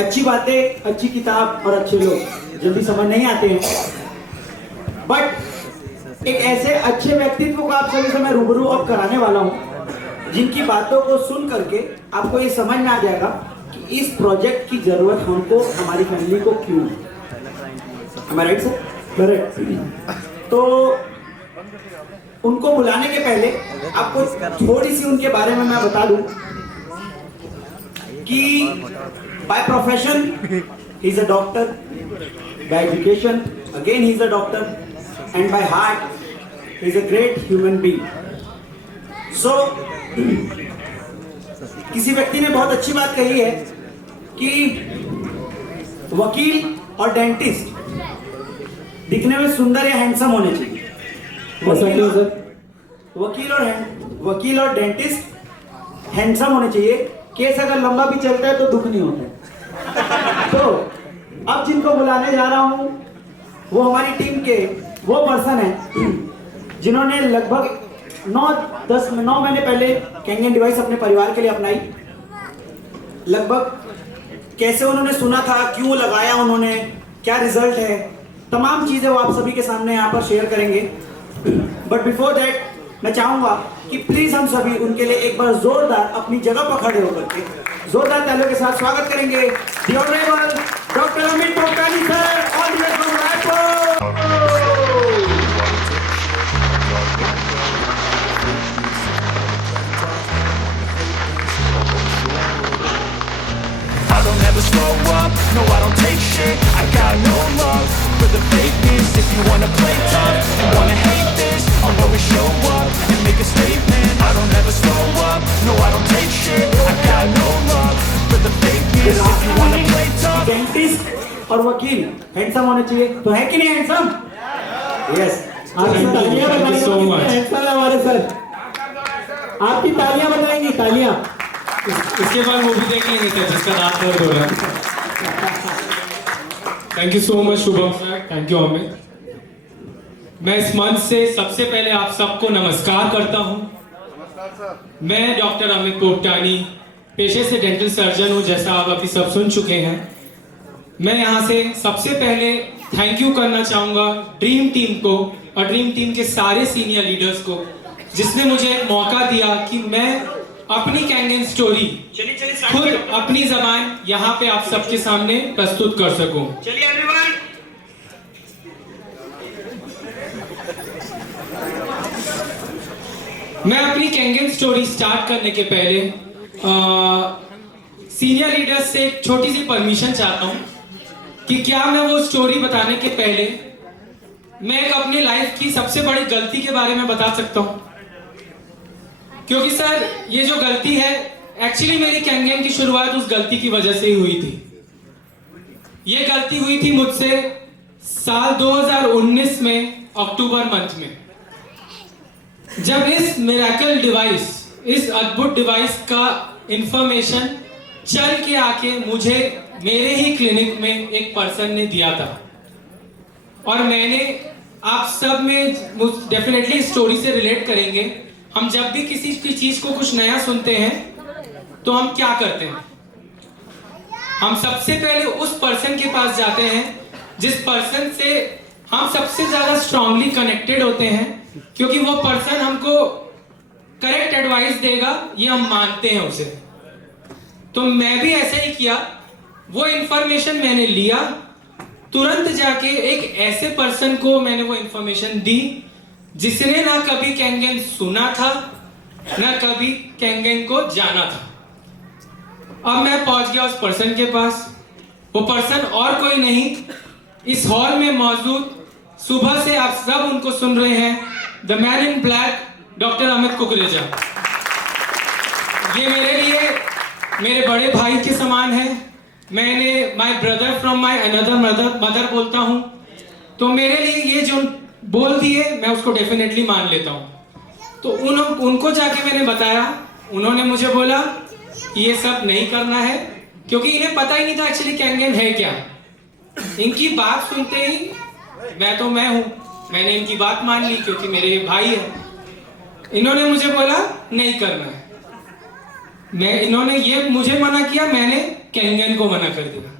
अच्छी बातें, अच्छी किताब और अच्छे लोग जल्दी समझ नहीं आते हैं, बट एक ऐसे अच्छे व्यक्तित्व को आप सभी से मैं रूबरू अब कराने वाला हूं, जिनकी बातों को सुन करके आपको ये समझ में आ जाएगा कि इस प्रोजेक्ट की जरूरत हमको, हमारी फैमिली को क्यों है। Right sir? करेक्ट। तो उनको बुलाने के पहले आपको थोड़ी सी उनके बारे में मैं बता दूं कि by profession he is a doctor, by education again he is a doctor, and by heart he is a great human being. So किसी व्यक्ति ने बहुत अच्छी बात कही है कि वकील और डेंटिस्ट दिखने में सुंदर या हैंडसम होने चाहिए। वकील और डेंटिस्ट हैंडसम होने चाहिए। केस अगर लंबा भी चलता है तो दुख नहीं होता है। तो अब जिनको बुलाने जा रहा हूं वो हमारी टीम के वो पर्सन है जिन्होंने लगभग 9 महीने पहले कैंगन डिवाइस अपने परिवार के लिए अपनाई। लगभग कैसे उन्होंने सुना था, क्यों लगाया उन्होंने, क्या रिजल्ट है, तमाम चीजें वो आप सभी के सामने यहाँ पर शेयर करेंगे। बट बिफोर दैट मैं चाहूंगा कि प्लीज हम सभी उनके लिए एक बार जोरदार अपनी जगह पर खड़े होकर के जोरदार तालियों के साथ स्वागत करेंगे the honourable doctor Amit Popatani sir, all the way from Raipur. I don't ever slow up, no I don't take shit. I got no love for the fakeness. If you wanna play tough and wanna hate this, I'll always show up and make a statement. I don't ever slow up, no I don't take shit. I got no love for the fakeness. If you wanna play tough. Dentist और वकील handsome होने चाहिए, तो है कि नहीं handsome? Yes. आपकी तालियां बताएंगे हैंडसम है हमारे सर। आपकी तालियां बताएंगी, तालियां। इसके बाद वो भी देख लेंगे सर जिसका दांत दर्द हो रहा है। Thank you so much Shubham sir, thank you Amit. मैं इस मंच से सबसे पहले आप सबको नमस्कार करता हूं। मैं डॉक्टर अमित पोपटानी पेशे से डेंटल सर्जन हूं, जैसा आप अभी सब सुन चुके हैं। मैं यहां से सबसे पहले थैंक यू करना चाहूंगा ड्रीम टीम को और ड्रीम टीम के सारे सीनियर लीडर्स को, जिसने मुझे एक मौका दिया कि मैं अपनी कैंगन स्टोरी खुद अपनी जबान यहाँ पे आप सबके सामने प्रस्तुत कर सकूं। चलिए एवरीवन। मैं अपनी कैंगन स्टोरी स्टार्ट करने के पहले सीनियर लीडर्स से एक छोटी सी परमिशन चाहता हूं कि क्या मैं वो स्टोरी बताने के पहले मैं एक अपनी लाइफ की सबसे बड़ी गलती के बारे में बता सकता हूं। क्योंकि सर ये जो गलती है एक्चुअली मेरी कैंगन की शुरुआत उस गलती की वजह से ही हुई थी। ये गलती हुई थी मुझसे साल 2019 में अक्टूबर मंथ में, जब इस मिरेकल डिवाइस, इस अद्भुत डिवाइस का इंफॉर्मेशन चल के आके मुझे मेरे ही क्लिनिक में एक पर्सन ने दिया था। और मैंने, आप सब में डेफिनेटली स्टोरी से रिलेट करेंगे, हम जब भी किसी की चीज को कुछ नया सुनते हैं तो हम क्या करते हैं, हम सबसे पहले उस पर्सन के पास जाते हैं जिस पर्सन से हम सबसे ज्यादा स्ट्रांगली कनेक्टेड होते हैं, क्योंकि वो पर्सन हमको करेक्ट एडवाइस देगा, ये हम मानते हैं उसे। तो मैं भी ऐसा ही किया, वो इंफॉर्मेशन मैंने लिया, तुरंत जाके एक ऐसे पर्सन को मैंने वो इंफॉर्मेशन दी जिसने ना कभी कैंगन सुना था ना कभी कैंगन को जाना था। अब मैं पहुंच गया उस पर्सन के पास। वो पर्सन और कोई नहीं, इस हॉल में मौजूद सुबह से आप सब उनको सुन रहे हैं, the man in black, doctor Amit Kukreja. ये मेरे लिए मेरे बड़े भाई के समान है। मैंने my brother from my another mother बोलता हूं, तो मेरे लिए ये जो बोल दिए मैं उसको डेफिनेटली मान लेता हूं। तो उनको जाके मैंने बताया, उन्होंने मुझे बोला ये सब नहीं करना है, क्योंकि इन्हें पता ही नहीं था एक्चुअली कैंगन है क्या। इनकी बात सुनते ही मैं हूं, मैंने इनकी बात मान ली क्योंकि मेरे भाई है। इन्होंने मुझे बोला नहीं करना है, इन्होंने ये मुझे मना किया, मैंने कैंगन को मना कर दिया।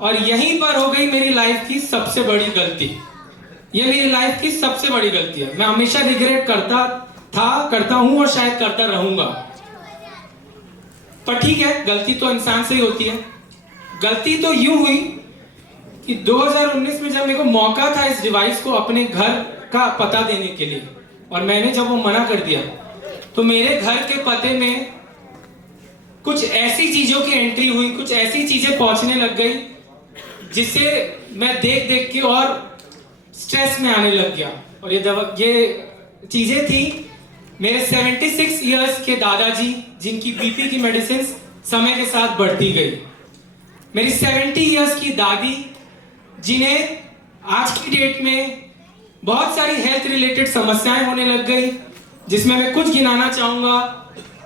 और यहीं पर हो गई मेरी लाइफ की सबसे बड़ी गलती। ये मेरी लाइफ की सबसे बड़ी गलती है। मैं हमेशा रिग्रेट करता हूं और शायद करता रहूंगा। पर ठीक है, गलती तो इंसान से ही होती है। गलती तो यूं हुई कि 2019 में जब मेरे को मौका था इस डिवाइस को अपने घर का पता देने के लिए, और मैंने जब वो मना कर दिया, तो मेरे घर के पते में कुछ ऐसी चीजों की एंट्री हुई, कुछ ऐसी चीजें पहुंचने लग गई जिसे मैं देख देख के और स्ट्रेस में आने लग गया। और ये चीजें थी मेरे 76 इयर्स के दादाजी, जिनकी बीपी की मेडिसिन समय के साथ बढ़ती गई। मेरी 70 इयर्स की दादी, जिन्हें आज की डेट में बहुत सारी हेल्थ रिलेटेड समस्याएं होने लग गई, जिसमें मैं कुछ गिनाना चाहूंगा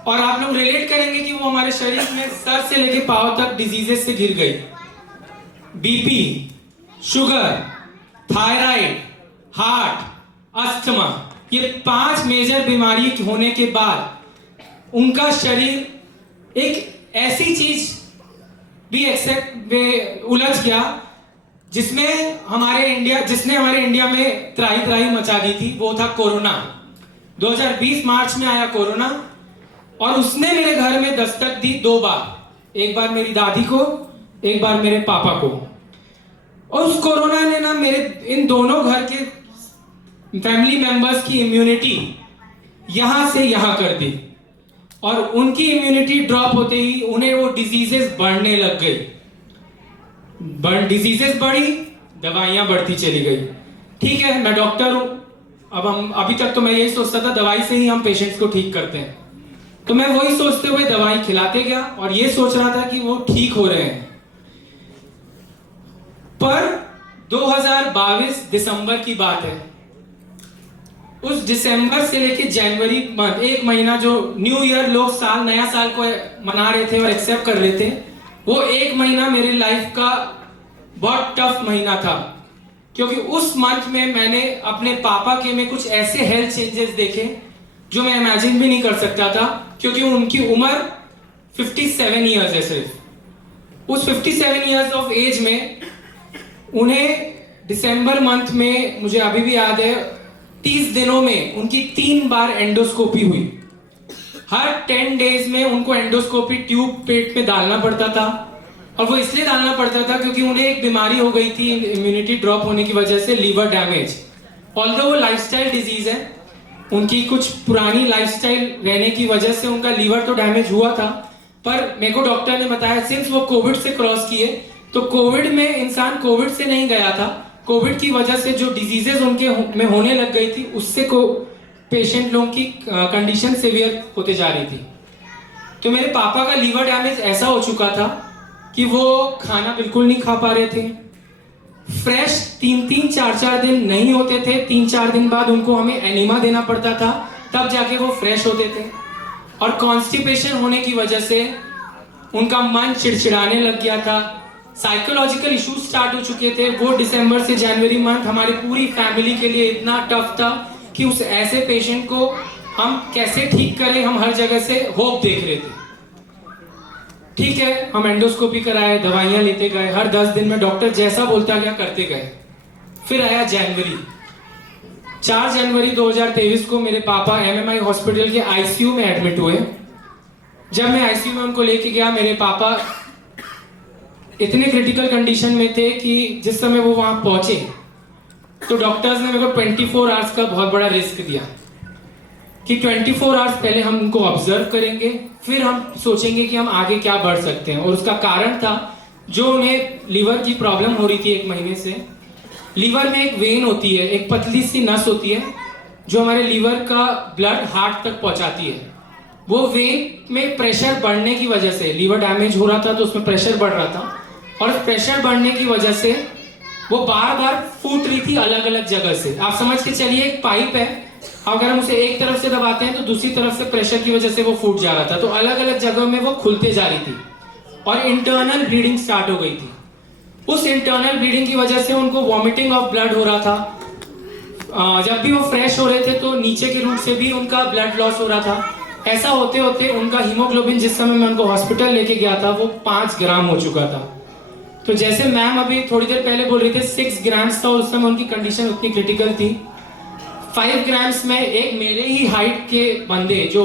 और आप लोग रिलेट करेंगे कि वो हमारे शरीर में सर से लेके पांव तक डिजीजेस से घिर गई। BP, sugar, thyroid, heart, asthma, ये 5 मेजर बीमारी होने के बाद उनका शरीर एक ऐसी चीज भी उलझ गया जिसने हमारे इंडिया में त्राही मचा दी थी। वो था कोरोना। 2020 मार्च में आया कोरोना, और उसने मेरे घर में दस्तक दी 2 बार। एक बार मेरी दादी को, एक बार मेरे पापा को। और उस कोरोना ने ना मेरे इन दोनों घर के फैमिली मेंबर्स की इम्यूनिटी यहां से यहां कर दी, और उनकी इम्यूनिटी ड्रॉप होते ही उन्हें वो डिजीजेस बढ़ने लग गई। डिजीजेस बढ़ी, दवाइयां बढ़ती चली गई। ठीक है, मैं डॉक्टर हूं। अभी तक तो मैं यही सोचता था दवाई से ही हम पेशेंट्स को ठीक करते हैं, तो मैं वही सोचते हुए दवाई खिलाते गया और ये सोच रहा था कि वो ठीक हो रहे हैं। पर 2022 दिसंबर की बात है। उस दिसंबर से लेके जनवरी मंथ, 1 महीना जो न्यू ईयर लोग नया साल को मना रहे थे और एक्सेप्ट कर रहे थे, वो 1 महीना मेरी लाइफ का बहुत टफ महीना था। क्योंकि उस मंथ में मैंने अपने पापा के में कुछ ऐसे हेल्थ चेंजेस देखे जो मैं इमेजिन भी नहीं कर सकता था, क्योंकि उनकी उम्र 57 ईयर्स है सिर्फ। उस 57 ईयर्स ऑफ एज में उन्हें दिसंबर मंथ में, मुझे अभी भी याद है, 30 दिनों में उनकी 3 बार एंडोस्कोपी हुई। हर 10 डेज में उनको एंडोस्कोपी ट्यूब पेट में डालना पड़ता था, और वो इसलिए डालना पड़ता था क्योंकि उन्हें एक बीमारी हो गई थी इम्यूनिटी ड्रॉप होने की वजह से, लीवर डैमेज। ऑल्दो वो लाइफस्टाइल डिजीज है, उनकी कुछ पुरानी लाइफस्टाइल रहने की वजह से उनका लीवर तो डैमेज हुआ था, पर मेरे को डॉक्टर ने बताया सिंस वो कोविड से क्रॉस किए, तो कोविड में इंसान कोविड से नहीं गया था, कोविड की वजह से जो डिजीजेस उनके में होने लग गई थी, उससे को पेशेंट लोगों की कंडीशन सीवियर होते जा रही थी। तो मेरे पापा का लीवर डैमेज ऐसा हो चुका था कि वो खाना बिल्कुल नहीं खा पा रहे थे। फ्रेश 3-3, 4-4 दिन नहीं होते थे। 3-4 दिन बाद उनको हमें एनिमा देना पड़ता था, तब जाके वो फ्रेश होते थे। और कॉन्स्टिपेशन होने की वजह से उनका मन चिड़चिड़ाने लग गया था। साइकोलॉजिकल इश्यूज स्टार्ट हो चुके थे। वो दिसंबर से जनवरी मंथ हमारी पूरी फैमिली के लिए इतना टफ था कि उस ऐसे पेशेंट को हम कैसे ठीक करें, हम हर जगह से होप देख रहे थे। ठीक है, हम एंडोस्कोपी कराए, दवाइयां लेते गए, हर 10 दिन में डॉक्टर जैसा बोलता गया करते गए। फिर आया जनवरी। 4 जनवरी 2023 को मेरे पापा MMI हॉस्पिटल के आईसीयू में एडमिट हुए। जब मैं आईसीयू में उनको लेके गया, मेरे पापा इतने क्रिटिकल कंडीशन में थे कि जिस समय वो वहां पहुंचे तो डॉक्टर्स ने मेरे को 24 आवर्स का बहुत बड़ा रिस्क दिया कि 24 आवर्स पहले हम उनको ऑब्जर्व करेंगे, फिर हम सोचेंगे कि हम आगे क्या बढ़ सकते हैं। और उसका कारण था जो उन्हें लीवर की प्रॉब्लम हो रही थी 1 महीने से। लीवर में एक वेन होती है, एक पतली सी नस होती है जो हमारे लीवर का ब्लड हार्ट तक पहुंचाती है। वो वेन में प्रेशर बढ़ने की वजह से, लीवर डैमेज हो रहा था तो उसमें प्रेशर बढ़ रहा था, और प्रेशर बढ़ने की वजह से वो बार बार फूट रही थी अलग अलग जगह से। आप समझ के चलिए एक पाइप है, अगर हम उसे एक तरफ से दबाते हैं तो दूसरी तरफ से प्रेशर की वजह से वो फूट जा रहा था। तो अलग अलग जगह में वो खुलते जा रही थी और इंटरनल ब्लीडिंग स्टार्ट हो गई थी। उस इंटरनल ब्लीडिंग की वजह से उनको वॉमिटिंग ऑफ ब्लड हो रहा था। जब भी वो फ्रेश हो रहे थे तो नीचे के रूट से भी उनका ब्लड लॉस हो रहा था। ऐसा होते होते उनका हीमोग्लोबिन जिस समय मैं उनको हॉस्पिटल लेके गया था वो 5 ग्राम हो चुका था। तो जैसे मैम अभी थोड़ी देर पहले बोल रही थे 6 ग्राम्स था, उस समय उनकी कंडीशन उतनी क्रिटिकल थी। 5 ग्राम्स में एक मेरे ही हाइट के बंदे जो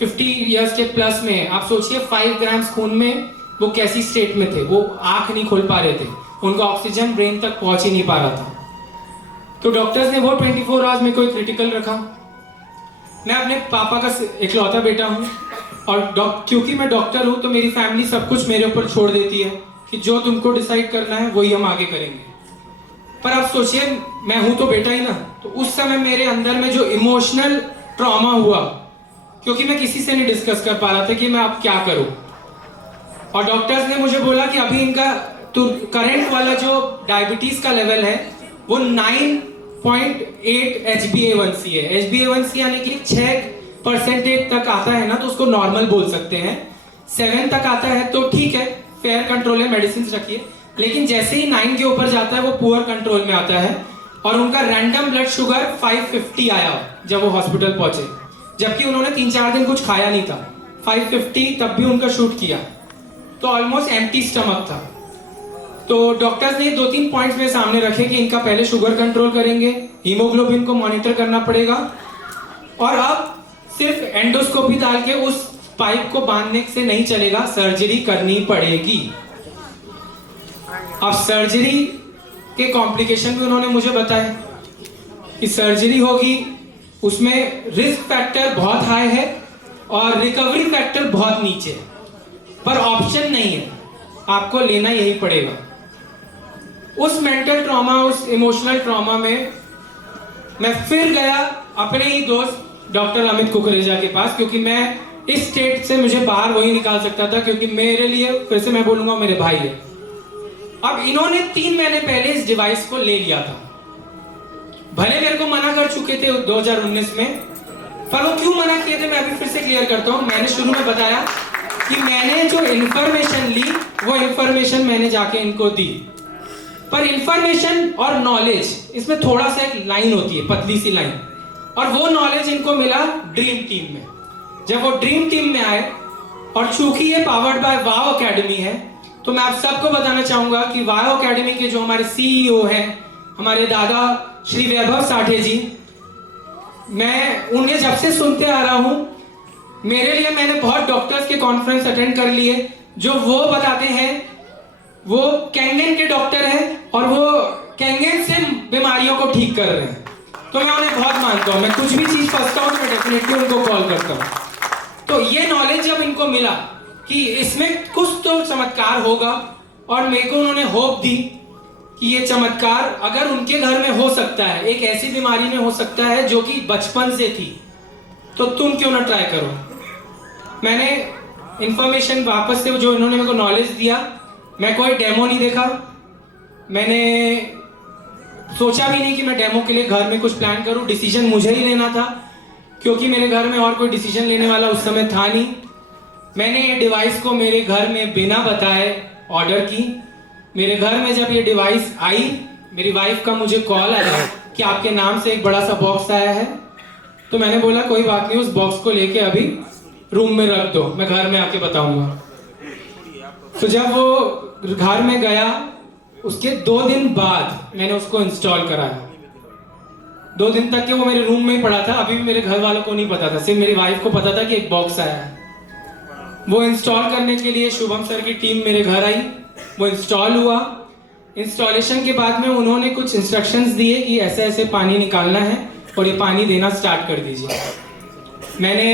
50 इयर्स के प्लस में है, आप सोचिए 5 ग्राम्स खून में वो कैसी स्टेट में थे। वो आंख नहीं खोल पा रहे थे, उनका ऑक्सीजन ब्रेन तक पहुंच ही नहीं पा रहा था। तो डॉक्टर्स ने वो 24 आवर्स में कोई क्रिटिकल रखा। मैं अपने पापा का इकलौता बेटा हूँ और क्योंकि मैं डॉक्टर हूँ तो मेरी फैमिली सब कुछ मेरे ऊपर छोड़ देती है कि जो तुमको डिसाइड करना है वही हम आगे करेंगे। पर अब सोचिए मैं हूँ तो बेटा ही ना। तो उस समय मेरे अंदर में जो इमोशनल ट्रॉमा हुआ, क्योंकि मैं किसी से नहीं डिस्कस कर पा रहा था कि मैं अब क्या करूँ। और डॉक्टर्स ने मुझे बोला कि अभी इनका तो करंट वाला जो डायबिटीज का लेवल है वो 9.8 HbA1c है। HbA1c यानी कि 6% तक आता है ना तो उसको नॉर्मल बोल सकते हैं। 7 तक आता है तो ठीक है, फेयर कंट्रोल है, मेडिसिन रखिए। लेकिन जैसे ही 9 के ऊपर जाता है वो पुअर कंट्रोल में आता है। और उनका रैंडम ब्लड शुगर 550 आया जब वो हॉस्पिटल पहुंचे, जबकि उन्होंने 3-4 दिन कुछ खाया नहीं था। 550 तब भी उनका शूट किया, तो ऑलमोस्ट एम्प्टी स्टमक था। तो डॉक्टर्स ने 2-3 पॉइंट्स में सामने रखे कि इनका पहले शुगर कंट्रोल करेंगे, हीमोग्लोबिन को मॉनिटर करना पड़ेगा, और अब सिर्फ एंडोस्कोपी डाल के उस पाइप को बांधने से नहीं चलेगा, सर्जरी करनी पड़ेगी। अब सर्जरी के कॉम्प्लिकेशन भी उन्होंने मुझे बताए कि सर्जरी होगी, उसमें रिस्क फैक्टर बहुत हाई है और रिकवरी फैक्टर बहुत नीचे है, पर ऑप्शन नहीं है, आपको लेना यही पड़ेगा। उस मेंटल ट्रॉमा, उस इमोशनल ट्रॉमा में मैं फिर गया अपने ही दोस्त डॉक्टर अमित कुकरेजा के पास, क्योंकि मैं इस स्टेट से मुझे बाहर वही निकाल सकता था, क्योंकि मेरे लिए फिर से मैं बोलूंगा मेरे भाई है। अब इन्होंने 3 महीने पहले इस डिवाइस को ले लिया था। भले मेरे को मना कर चुके थे 2019 में, पर वो क्यों मना किए थे मैं अभी फिर से क्लियर करता हूं। मैंने शुरू में बताया कि मैंने जो इंफॉर्मेशन ली वो इंफॉर्मेशन मैंने जाके इनको दी, पर इंफॉर्मेशन और नॉलेज इसमें थोड़ा सा एक लाइन होती है, पतली सी लाइन, और वो नॉलेज इनको मिला ड्रीम टीम में। जब वो ड्रीम टीम में आए, और चूंकि ये पावर्ड बाय वाव एकेडमी है, तो मैं आप सबको बताना चाहूंगा कि वाव एकेडमी के जो हमारे CEO हैं, हमारे दादा श्री वैभव साठे जी, मैं उन्हें जब से सुनते आ रहा हूं, मेरे लिए मैंने बहुत डॉक्टर्स के कॉन्फ्रेंस अटेंड कर लिए, जो वो बताते हैं वो कैंगन के डॉक्टर हैं और वो कैंगन से बीमारियों को ठीक कर रहे हैं। तो मैं उन्हें बहुत मानता हूं, मैं कुछ भी चीज फंसता हूं तो मैं डेफिनेटली उनको कॉल करता हूं। तो ये नॉलेज जब इनको मिला कि इसमें कुछ तो चमत्कार होगा, और मेरे को उन्होंने होप दी कि ये चमत्कार अगर उनके घर में हो सकता है, एक ऐसी बीमारी में हो सकता है जो कि बचपन से थी, तो तुम क्यों ना ट्राई करो। मैंने इंफॉर्मेशन वापस से जो इन्होंने मेरे को नॉलेज दिया, मैं कोई डेमो नहीं देखा, मैंने सोचा भी नहीं कि मैं डेमो के लिए घर में कुछ प्लान करूं। डिसीजन मुझे ही लेना था, क्योंकि मेरे घर में और कोई डिसीजन लेने वाला उस समय था नहीं। मैंने ये डिवाइस को मेरे घर में बिना बताए ऑर्डर की। मेरे घर में जब ये डिवाइस आई, मेरी वाइफ का मुझे कॉल आया कि आपके नाम से एक बड़ा सा बॉक्स आया है। तो मैंने बोला कोई बात नहीं, उस बॉक्स को लेके अभी रूम में रख दो, मैं घर में आके बताऊंगा। तो जब वो घर में गया, उसके 2 दिन बाद मैंने उसको इंस्टॉल कराया। 2 दिन तक के वो मेरे रूम में ही पड़ा था, अभी भी मेरे घर वालों को नहीं पता था, सिर्फ मेरी वाइफ को पता था कि एक बॉक्स आया है। वो इंस्टॉल करने के लिए शुभम सर की टीम मेरे घर आई, वो इंस्टॉल हुआ। इंस्टॉलेशन के बाद में उन्होंने कुछ इंस्ट्रक्शंस दिए कि ऐसे ऐसे पानी निकालना है और ये पानी देना स्टार्ट कर दीजिए। मैंने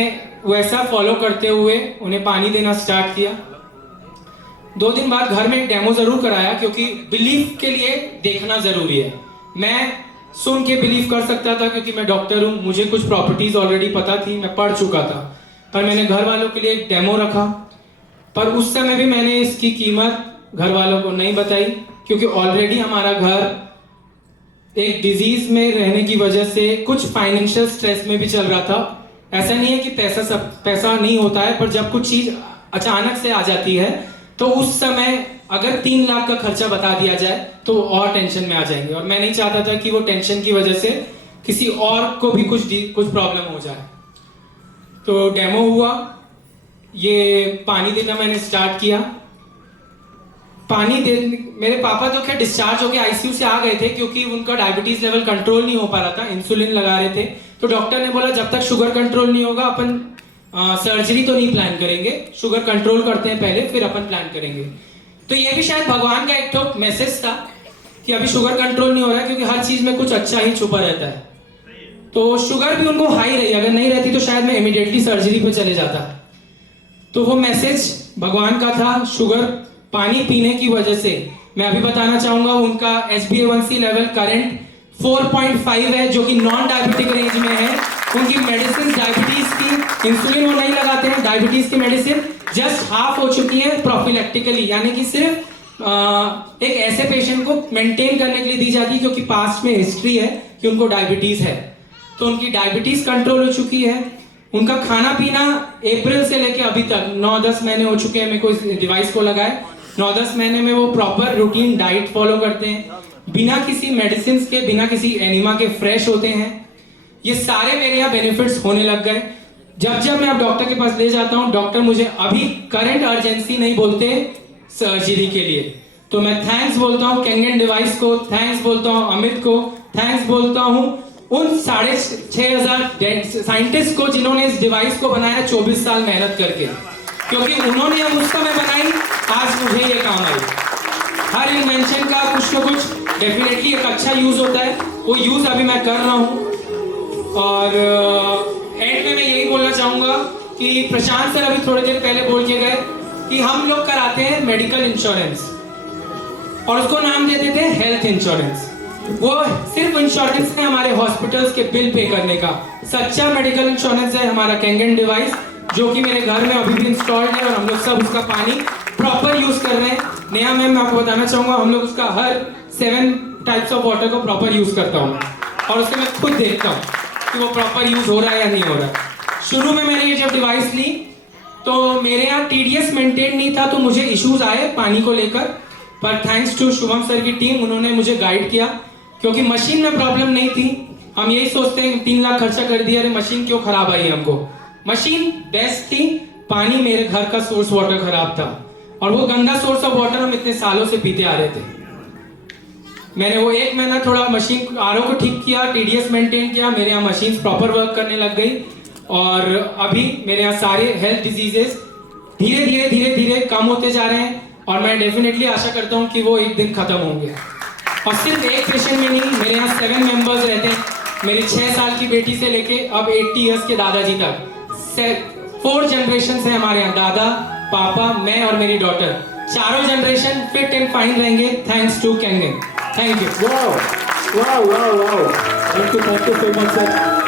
वैसा फॉलो करते हुए उन्हें पानी देना स्टार्ट किया। 2 दिन बाद घर में एक डेमो जरूर कराया, क्योंकि बिलीफ के लिए देखना जरूरी है। मैं सुन के बिलीव कर सकता था क्योंकि मैं डॉक्टर हूं, मुझे कुछ प्रॉपर्टीज ऑलरेडी पता थी, मैं पढ़ चुका था, पर मैंने घर वालों के लिए एक डेमो रखा। पर उस समय भी मैंने इसकी कीमत घर वालों को नहीं बताई, क्योंकि ऑलरेडी हमारा घर एक डिजीज में रहने की वजह से कुछ फाइनेंशियल स्ट्रेस में भी चल रहा था। ऐसा नहीं है कि पैसा नहीं होता है, पर जब कुछ चीज अचानक से आ जाती है तो उस समय अगर 3 लाख का खर्चा बता दिया जाए तो वो और टेंशन में आ जाएंगे, और मैं नहीं चाहता था कि वो टेंशन की वजह से किसी और को भी कुछ प्रॉब्लम हो जाए। तो डेमो हुआ, ये पानी देना मैंने स्टार्ट किया। पानी दे मेरे पापा तो खैर डिस्चार्ज होकर आईसीयू से आ गए थे क्योंकि उनका डायबिटीज लेवल कंट्रोल नहीं हो पा रहा था, इंसुलिन लगा रहे थे। तो डॉक्टर ने बोला जब तक शुगर कंट्रोल नहीं होगा अपन सर्जरी तो नहीं प्लान करेंगे, शुगर कंट्रोल करते हैं पहले फिर अपन प्लान करेंगे। तो ये भी शायद भगवान का एक तो मैसेज था कि अभी शुगर कंट्रोल नहीं हो रहा है क्योंकि हर चीज में कुछ अच्छा ही छुपा रहता है। तो शुगर भी उनको हाई रही, अगर नहीं रहती तो शायद मैं इमीडिएटली सर्जरी पे चले जाता। तो वो मैसेज भगवान का था। शुगर पानी पीने की वजह से मैं अभी बताना चाहूंगा उनका HbA1c लेवल करंट 4.5 है जो कि नॉन डायबिटिक रेंज में है। उनकी मेडिसिन डायबिटीज की, इंसुलिन वो नहीं लगाते हैं, डायबिटीज की मेडिसिन जस्ट हाफ हो चुकी है प्रोफिलैक्टिकली, यानी कि सिर्फ एक ऐसे पेशेंट को मेंटेन करने के लिए दी जाती है क्योंकि पास्ट में हिस्ट्री है कि उनको डायबिटीज है। तो उनकी डायबिटीज कंट्रोल हो चुकी है। उनका खाना पीना अप्रैल से लेके अभी तक 9-10 महीने हो चुके हैं मेरे को इस डिवाइस को लगाए। 9-10 महीने में वो प्रॉपर रूटीन डाइट फॉलो करते हैं, बिना किसी मेडिसिन के, बिना किसी एनिमा के फ्रेश होते हैं। ये सारे मेरे यहाँ बेनिफिट्स होने लग गए। जब जब मैं अब डॉक्टर के पास ले जाता हूँ, डॉक्टर मुझे अभी करंट अर्जेंसी नहीं बोलते सर्जरी के लिए। तो मैं थैंक्स बोलता हूँ कैंगन डिवाइस को, थैंक्स बोलता हूँ अमित को, थैंक्स बोलता हूँ उन 6,500 साइंटिस्ट को जिन्होंने इस डिवाइस को बनाया 24 साल मेहनत करके, क्योंकि उन्होंने अब उस समय बनाई, आज मुझे ये काम आई। हर इन्वेंशन का कुछ ना कुछ डेफिनेटली एक अच्छा यूज होता है, वो यूज अभी मैं कर रहा हूँ। और एंड में मैं यही बोलना चाहूंगा कि प्रशांत सर अभी थोड़ी देर पहले बोल के गए कि हम लोग कराते हैं मेडिकल इंश्योरेंस और उसको नाम दे देते हैं हेल्थ इंश्योरेंस। वो सिर्फ इंश्योरेंस है हमारे हॉस्पिटल्स के बिल पे करने का। सच्चा मेडिकल इंश्योरेंस है हमारा कैंगन डिवाइस, जो कि मेरे घर में अभी भी इंस्टॉल्ड है और हम लोग सब उसका पानी प्रॉपर यूज कर रहे हैं। नया मैम मैं आपको बताना चाहूंगा, हम लोग उसका हर 7 टाइप्स ऑफ वाटर को प्रॉपर यूज करता हूँ और उससे मैं खुद देखता हूँ कि वो प्रॉपर यूज हो रहा है या नहीं हो रहा है। शुरू में मैंने ये जब डिवाइस ली तो मेरे यहाँ TDS मेंटेन नहीं था, तो मुझे इश्यूज आए पानी को लेकर, पर थैंक्स टू शुभम सर की टीम, उन्होंने मुझे गाइड किया क्योंकि मशीन में प्रॉब्लम नहीं थी। हम यही सोचते हैं 3 लाख खर्चा कर दिया, अरे मशीन क्यों खराब आई हमको। मशीन बेस्ट थी, पानी मेरे घर का सोर्स वाटर खराब था और वो गंदा सोर्स ऑफ वाटर हम इतने सालों से पीते आ रहे थे। मैंने वो 1 महीना थोड़ा मशीन RO को ठीक किया, TDS मेंटेन किया, मेरे यहाँ मशीन प्रॉपर वर्क करने लग गई और अभी मेरे यहाँ सारे हेल्थ डिजीजेस धीरे धीरे धीरे धीरे कम होते जा रहे हैं और मैं डेफिनेटली आशा करता हूँ कि वो एक दिन खत्म होंगे। और सिर्फ एक पेशेंट में नहीं, मेरे यहाँ 7 मेंबर्स रहते हैं, मेरी 6 साल की बेटी से लेके अब 80 इयर्स के दादाजी तक। 4 जनरेशन है हमारे यहाँ, दादा, पापा, मैं और मेरी डॉटर, चारों जनरेशन फिट एंड फाइन रहेंगे thanks to Kangen. Thank you. Wow, wow, wow, wow. Thank you so much, sir.